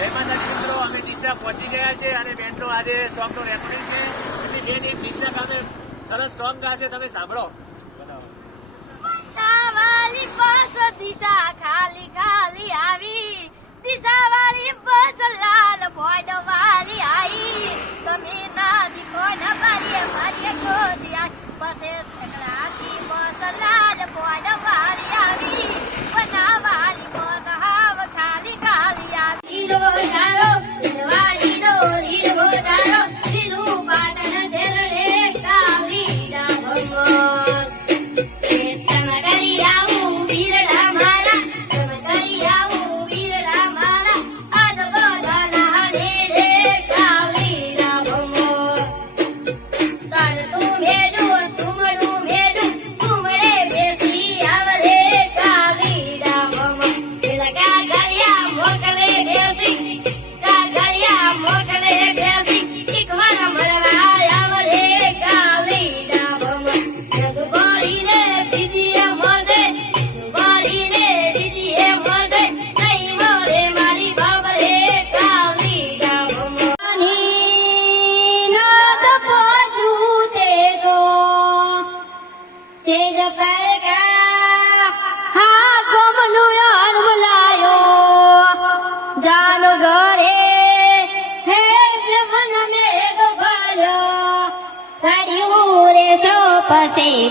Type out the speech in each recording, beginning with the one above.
જય માતાજી મિત્રો, અમે ડીસા પહોંચી ગયા છે અને બેનનો આજે સોંગ નું રેકોર્ડિંગ છે. એટલે બેન એક ડીસા ગામે સરસ સોંગ ગાશે, તમે સાંભળો. દિશા ખાલી ખાલી આવી, દિશા વાળી બસ લાલ બોર્ડ વાળી આવી. તમે ના દીકો ના મારીએ મારીએ ગોદિયા પાસે સગડાથી બસ લાલ બોર્ડ વાળી આવી. બના વાળી બસ હાવ ખાલી ખાલી આવી. લીલો ધારો વાળી નો લીલો ધારો લીલું પાટણ શેરડે કાલી ભગવાન.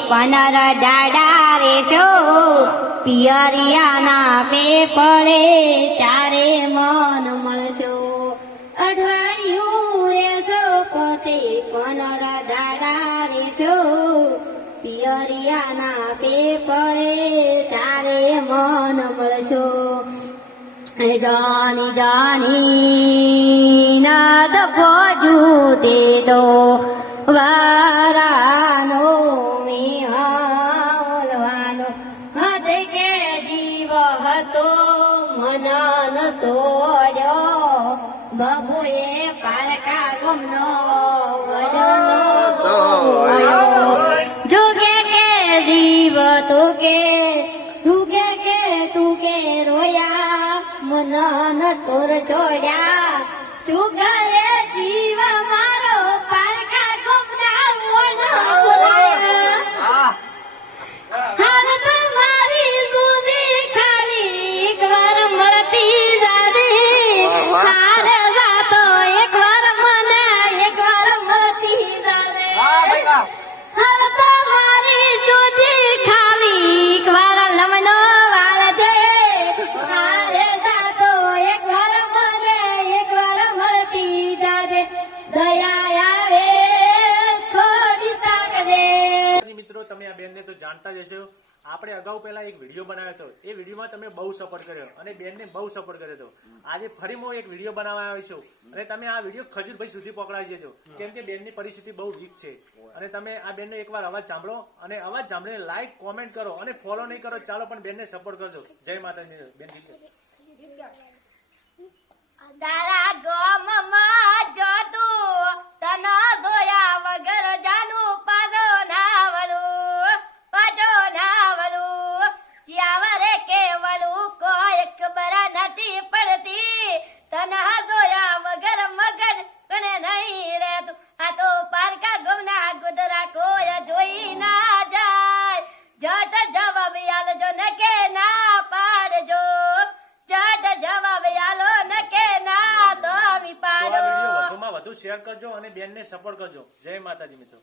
પનર ડાડા રેશો પિયરિયાના પેપળે ચારે મન મળશો. અઠવાડિયું રેશો પછી પનર ડાડા રેશો પિયરિયાના પેપળે ચારે મન મળશો. જાની જાની નાદ ભોજું તે તો વારાનો મનન સોડ્યો બબુએ પારકા ગમનો જોગે કે જીવ તું કે રોયા મનન તોર છોડ્યા. શું કરે જીવ મારો પારકા ગમના જાણતા જશો. આપણે અગાઉ પહેલા એક વિડીયો બનાવ્યો હતો. એ વિડીયોમાં તમે બહુ સપોર્ટ કર્યો અને બેનને બહુ સપોર્ટ કર્યો હતો. આજે ફરી હું એક વિડીયો બનાવવા આવ્યો છું અને તમે આ વિડીયો ખજૂરભાઈ સુધી પકડાવી દેજો, કેમ કે બેનની પરિસ્થિતિ બહુ વીક છે. અને તમે આ બેનનો એકવાર અવાજ સાંભળો અને અવાજ સાંભળીને લાઈક કોમેન્ટ કરો અને ફોલો નહીં કરો ચાલો, પણ બેનને સપોર્ટ કરજો. જય માતાજી. બેન તારા ગોમમાં જતું તના ધોયા વગર જાનું પાછો નાવલું ચાવરે કેવલું કોઈ ખબર નથી પડતી. તના ધોયા વગર મગર કને નહીં રહેતું. આ તો પારકા ગમના ગુદરા કોઈ જોઈ ના જાય. જટ જવાબ આલજો ન કે ના પાડજો. જટ જવાબ આલો ન કે ના તો પાડો. વધુમાં વધુ શેર કરજો અને બેનને સપોર્ટ કરજો. જય માતાજી મિત્રો.